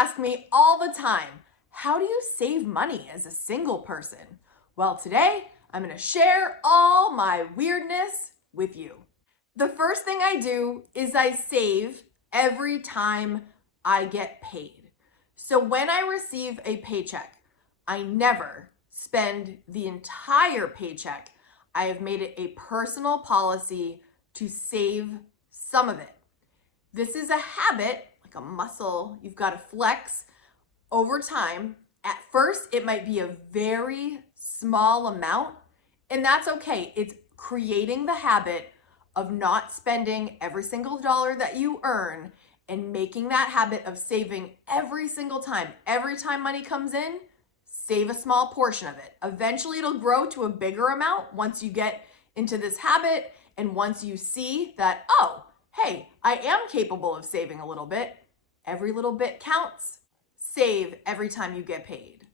ask me all the time, how do you save money as a single person? Well, today I'm going to share all my weirdness with you. The first thing I do is I save every time I get paid. So when I receive a paycheck, I never spend the entire paycheck. I have made it a personal policy to save some of it. This is a habit, like a muscle you've got to flex over time. At first, it might be a very small amount, and that's okay. It's creating the habit of not spending every single dollar that you earn and making that habit of saving every single time. Every time money comes in, save a small portion of it. Eventually, it'll grow to a bigger amount once you get into this habit and once you see that, oh, hey, I am capable of saving a little bit. Every little bit counts. Save every time you get paid.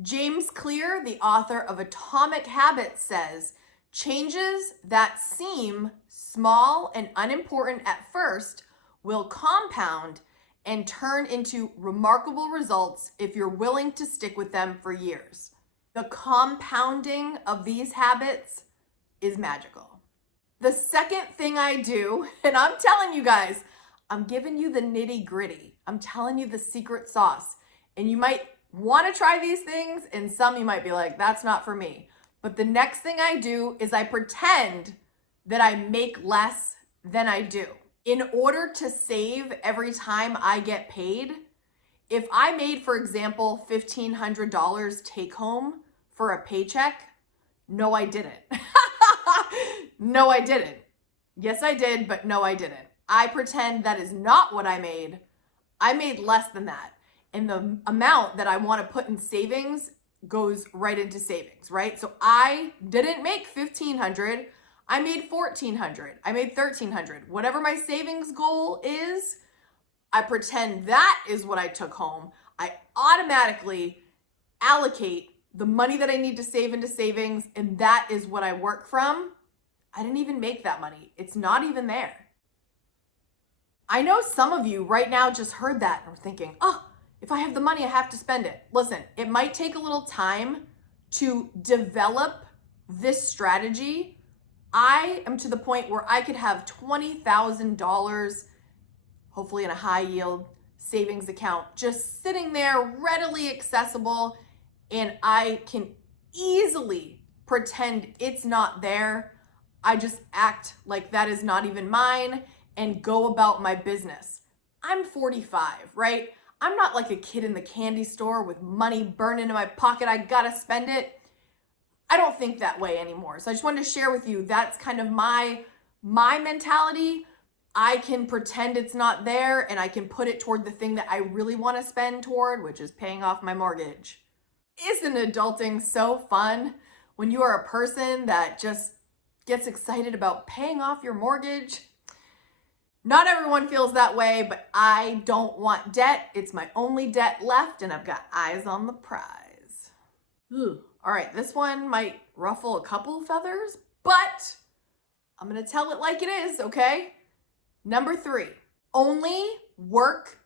James Clear, the author of Atomic Habits, says, changes that seem small and unimportant at first will compound and turn into remarkable results if you're willing to stick with them for years. The compounding of these habits is magical. The second thing I do, and I'm telling you guys, I'm giving you the nitty gritty. I'm telling you the secret sauce. And you might want to try these things, and some you might be like, that's not for me. But the next thing I do is I pretend that I make less than I do. In order to save every time I get paid, if I made, for example, $1,500 take home for a paycheck, no, I didn't. No, I didn't. Yes, I did, but no, I didn't. I pretend that is not what I made. I made less than that. And the amount that I want to put in savings goes right into savings, right? So I didn't make $1,500. I made $1,400. I made $1,300. Whatever my savings goal is, I pretend that is what I took home. I automatically allocate the money that I need to save into savings, and that is what I work from. I didn't even make that money. It's not even there. I know some of you right now just heard that and are thinking, oh, if I have the money, I have to spend it. Listen, it might take a little time to develop this strategy. I am to the point where I could have $20,000, hopefully in a high yield savings account, just sitting there readily accessible, and I can easily pretend it's not there. I just act like that is not even mine and go about my business. I'm 45, right? I'm not like a kid in the candy store with money burning in my pocket. I gotta spend it. I don't think that way anymore. So I just wanted to share with you, that's kind of my mentality. I can pretend it's not there and I can put it toward the thing that I really want to spend toward, which is paying off my mortgage. Isn't adulting so fun when you are a person that just gets excited about paying off your mortgage? Not everyone feels that way, but I don't want debt. It's my only debt left, and I've got eyes on the prize. Ooh. All right, this one might ruffle a couple feathers, but I'm gonna tell it like it is, okay? Number 3, only work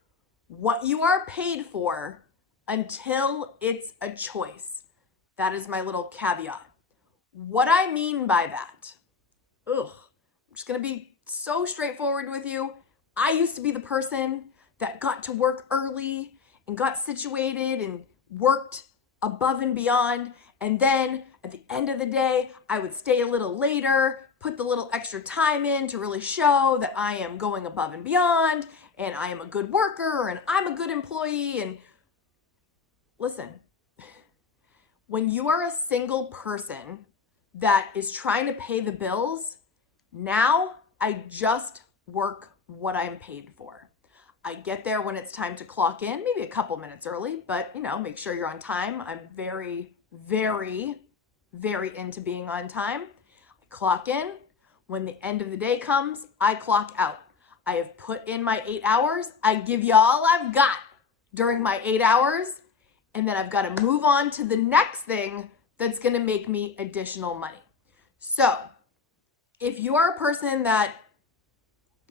what you are paid for until it's a choice. That is my little caveat. What I mean by that, I'm just gonna be so straightforward with you. I used to be the person that got to work early and got situated and worked above and beyond. And then at the end of the day, I would stay a little later, put the little extra time in to really show that I am going above and beyond and I am a good worker and I'm a good employee. And listen, when you are a single person that is trying to pay the bills, now I just work what I'm paid for. I get there when it's time to clock in, maybe a couple minutes early, but make sure you're on time. I'm very, very, very into being on time. I clock in. When the end of the day comes, I clock out. I have put in my 8 hours. I give you all I've got during my 8 hours, and then I've got to move on to the next thing that's going to make me additional money. So if you are a person that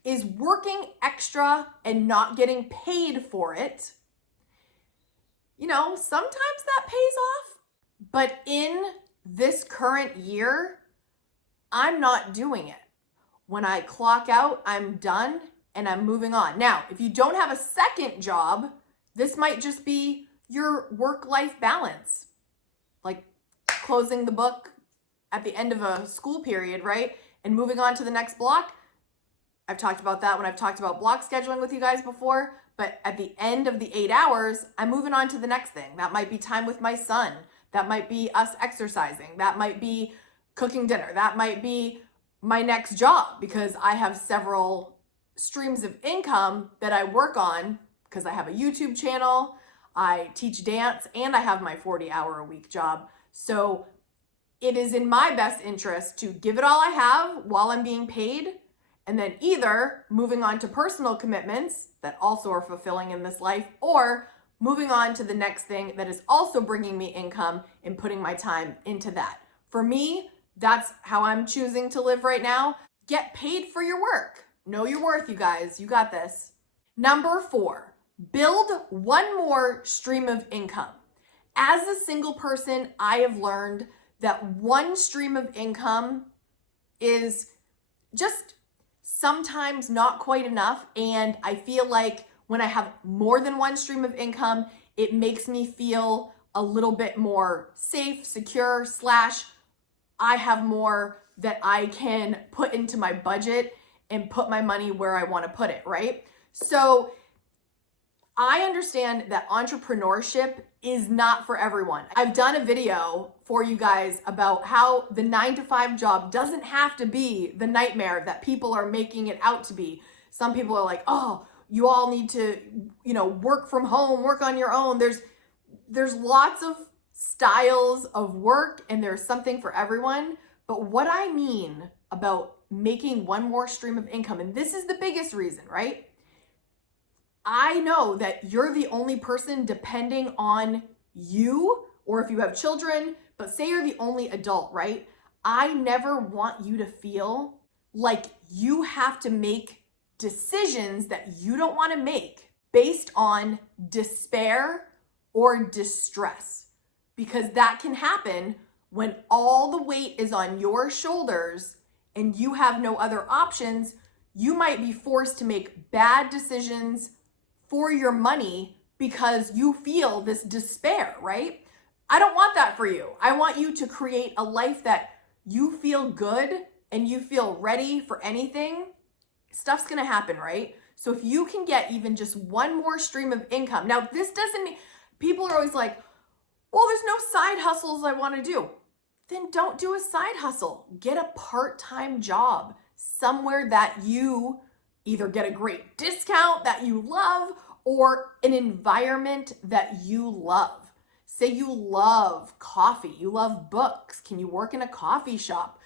is working extra and not getting paid for it, sometimes that pays off. But in this current year, I'm not doing it. When I clock out, I'm done and I'm moving on. Now, if you don't have a second job, this might just be your work-life balance. Like closing the book at the end of a school period, right? And moving on to the next block. I've talked about that when I've talked about block scheduling with you guys before, but at the end of the 8 hours, I'm moving on to the next thing. That might be time with my son. That might be us exercising. That might be cooking dinner. That might be my next job because I have several streams of income that I work on because I have a YouTube channel, I teach dance, and I have my 40-hour-a-week job. So it is in my best interest to give it all I have while I'm being paid, and then either moving on to personal commitments that also are fulfilling in this life, or moving on to the next thing that is also bringing me income and putting my time into that. For me, that's how I'm choosing to live right now. Get paid for your work. Know your worth, you guys. You got this. Number 4, build one more stream of income. As a single person, I have learned that one stream of income is just sometimes not quite enough. And I feel like when I have more than one stream of income, it makes me feel a little bit more safe, secure, / I have more that I can put into my budget and put my money where I want to put it, right? So I understand that entrepreneurship is not for everyone. I've done a video for you guys about how the 9-to-5 job doesn't have to be the nightmare that people are making it out to be. Some people are like, oh, you all need to, work from home, work on your own. There's lots of styles of work and there's something for everyone. But what I mean about making one more stream of income, and this is the biggest reason, right? I know that you're the only person depending on you, or if you have children, but say you're the only adult, right? I never want you to feel like you have to make decisions that you don't want to make based on despair or distress, because that can happen when all the weight is on your shoulders and you have no other options. You might be forced to make bad decisions for your money because you feel this despair, right? I don't want that for you. I want you to create a life that you feel good and you feel ready for anything. Stuff's gonna happen, right? So if you can get even just one more stream of income. Now, this doesn't mean, people are always like, well, there's no side hustles I wanna do. Then don't do a side hustle. Get a part-time job somewhere that you either get a great discount that you love or an environment that you love. Say you love coffee, you love books. Can you work in a coffee shop?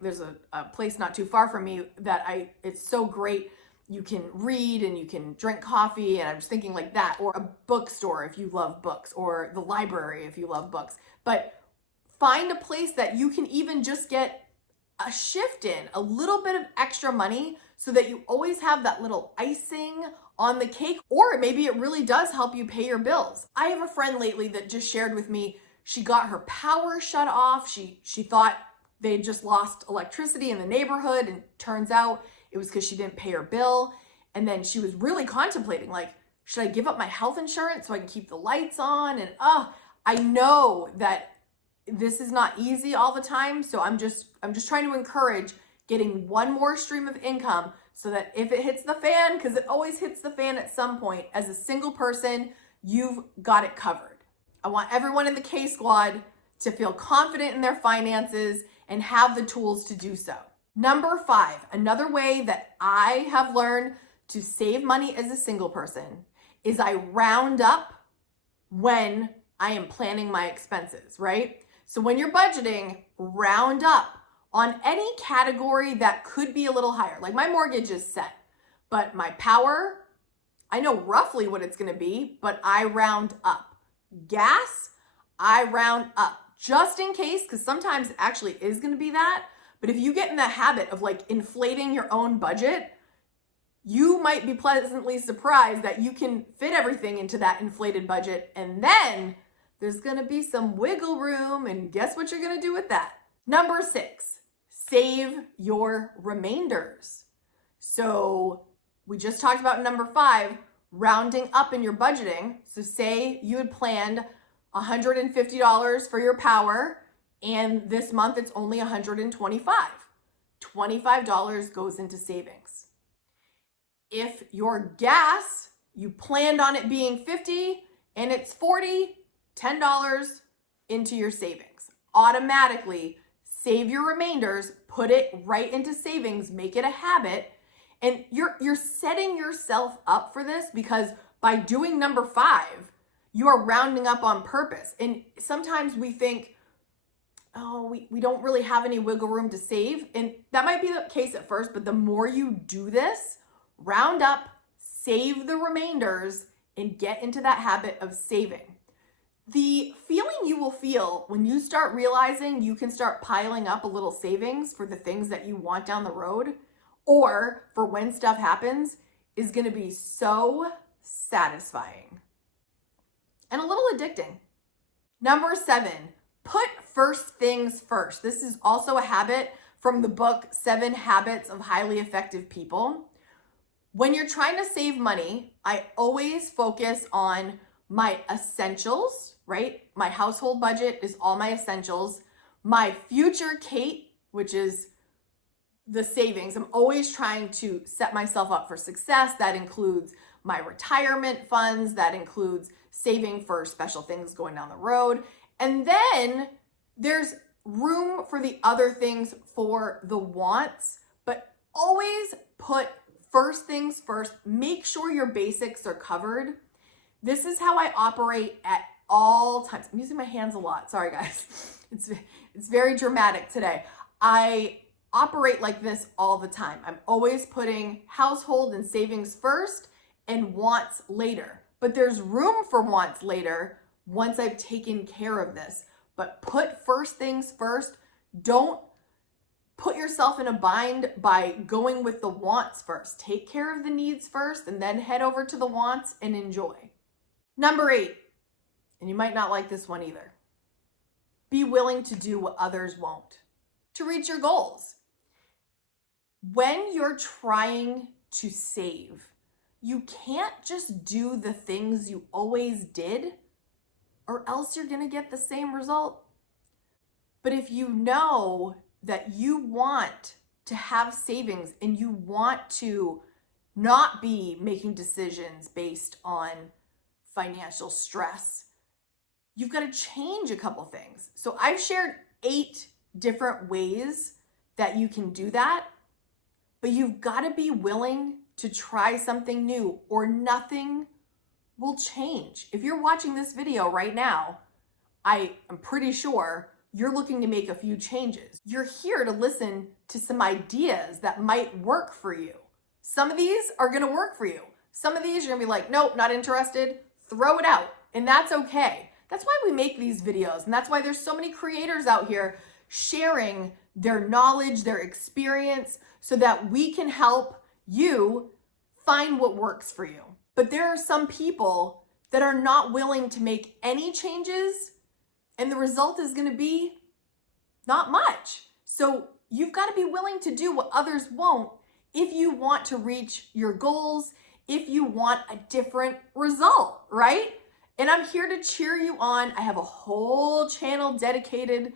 There's a place not too far from me that it's so great. You can read and you can drink coffee, and I'm just thinking like that, or a bookstore if you love books, or the library if you love books. But find a place that you can even just get a shift in, a little bit of extra money, so that you always have that little icing on the cake, or maybe it really does help you pay your bills. I have a friend lately that just shared with me, she got her power shut off. She thought they had just lost electricity in the neighborhood, and turns out it was because she didn't pay her bill. And then she was really contemplating, like, should I give up my health insurance so I can keep the lights on? And I know that this is not easy all the time, so I'm just trying to encourage getting one more stream of income so that if it hits the fan, because it always hits the fan at some point, as a single person, you've got it covered. I want everyone in the K Squad to feel confident in their finances and have the tools to do so. Number 5, another way that I have learned to save money as a single person is I round up when I am planning my expenses, right? So when you're budgeting, round up on any category that could be a little higher. Like my mortgage is set, but my power, I know roughly what it's gonna be, but I round up. Gas, I round up just in case, because sometimes it actually is gonna be that. But if you get in the habit of like inflating your own budget, you might be pleasantly surprised that you can fit everything into that inflated budget, and then there's gonna be some wiggle room, and guess what you're gonna do with that? Number 6, save your remainders. So we just talked about number 5, rounding up in your budgeting. So say you had planned $150 for your power, and this month it's only $125. $25 goes into savings. If your gas, you planned on it being $50 and it's $40, $10 into your savings. Automatically save your remainders, put it right into savings, make it a habit. And you're setting yourself up for this, because by doing number 5, you are rounding up on purpose. And sometimes we think, oh, we don't really have any wiggle room to save. And that might be the case at first, but the more you do this, round up, save the remainders, and get into that habit of saving. The feeling you will feel when you start realizing you can start piling up a little savings for the things that you want down the road, or for when stuff happens, is going to be so satisfying and a little addicting. Number 7, put first things first. This is also a habit from the book 7 Habits of Highly Effective People. When you're trying to save money, I always focus on my essentials, right? My household budget is all my essentials. My future Kate, which is the savings. I'm always trying to set myself up for success. That includes my retirement funds. That includes saving for special things going down the road. And then there's room for the other things for the wants, but always put first things first. Make sure your basics are covered. This is how I operate at all times. I'm using my hands a lot. Sorry, guys. It's very dramatic today. I operate like this all the time. I'm always putting household and savings first and wants later. But there's room for wants later once I've taken care of this. But put first things first. Don't put yourself in a bind by going with the wants first. Take care of the needs first and then head over to the wants and enjoy. Number 8, and you might not like this one either. Be willing to do what others won't to reach your goals. When you're trying to save, you can't just do the things you always did, or else you're going to get the same result. But if you know that you want to have savings and you want to not be making decisions based on financial stress, you've got to change a couple things. So I've shared 8 different ways that you can do that, but you've got to be willing to try something new or nothing will change. If you're watching this video right now, I am pretty sure you're looking to make a few changes. You're here to listen to some ideas that might work for you. Some of these are going to work for you. Some of these you're going to be like, nope, not interested. Throw it out. And that's okay. That's why we make these videos. And that's why there's so many creators out here sharing their knowledge, their experience, so that we can help you find what works for you. But there are some people that are not willing to make any changes, and the result is going to be not much. So you've got to be willing to do what others won't if you want to reach your goals, if you want a different result, right? And I'm here to cheer you on. I have a whole channel dedicated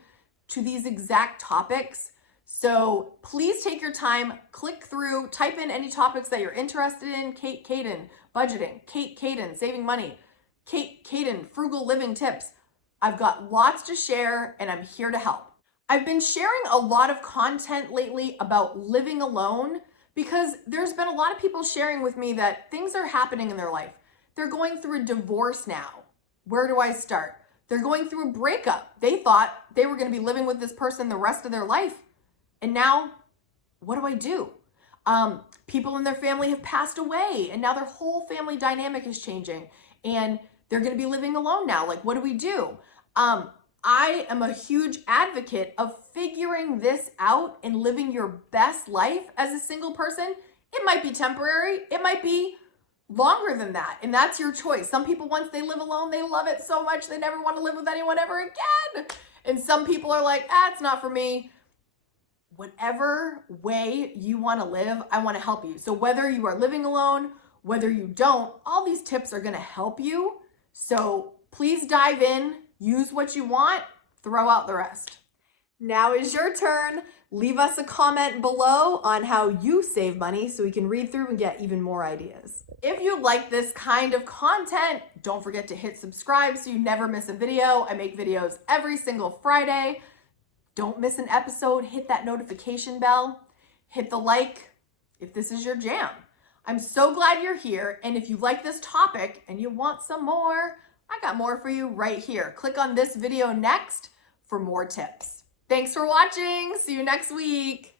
to these exact topics. So please take your time, click through, type in any topics that you're interested in. Kate Kaden, budgeting. Kate Kaden, saving money. Kate Kaden, frugal living tips. I've got lots to share and I'm here to help. I've been sharing a lot of content lately about living alone because there's been a lot of people sharing with me that things are happening in their life. They're going through a divorce now. Where do I start? They're going through a breakup. They thought they were going to be living with this person the rest of their life. And now, what do I do? People in their family have passed away and now their whole family dynamic is changing and they're going to be living alone now. Like, what do we do? I am a huge advocate of figuring this out and living your best life as a single person It might be temporary. It might be longer than that. And that's your choice. Some people, once they live alone, they love it so much they never want to live with anyone ever again. And some people are like, it's not for me. Whatever way you want to live, I want to help you. So whether you are living alone, whether you don't, all these tips are going to help you. So please dive in, use what you want, throw out the rest. Now is your turn. Leave us a comment below on how you save money so we can read through and get even more ideas. If you like this kind of content, don't forget to hit subscribe so you never miss a video. I make videos every single Friday. Don't miss an episode. Hit that notification bell. Hit the like if this is your jam. I'm so glad you're here. And if you like this topic and you want some more, I got more for you right here. Click on this video next for more tips. Thanks for watching. See you next week.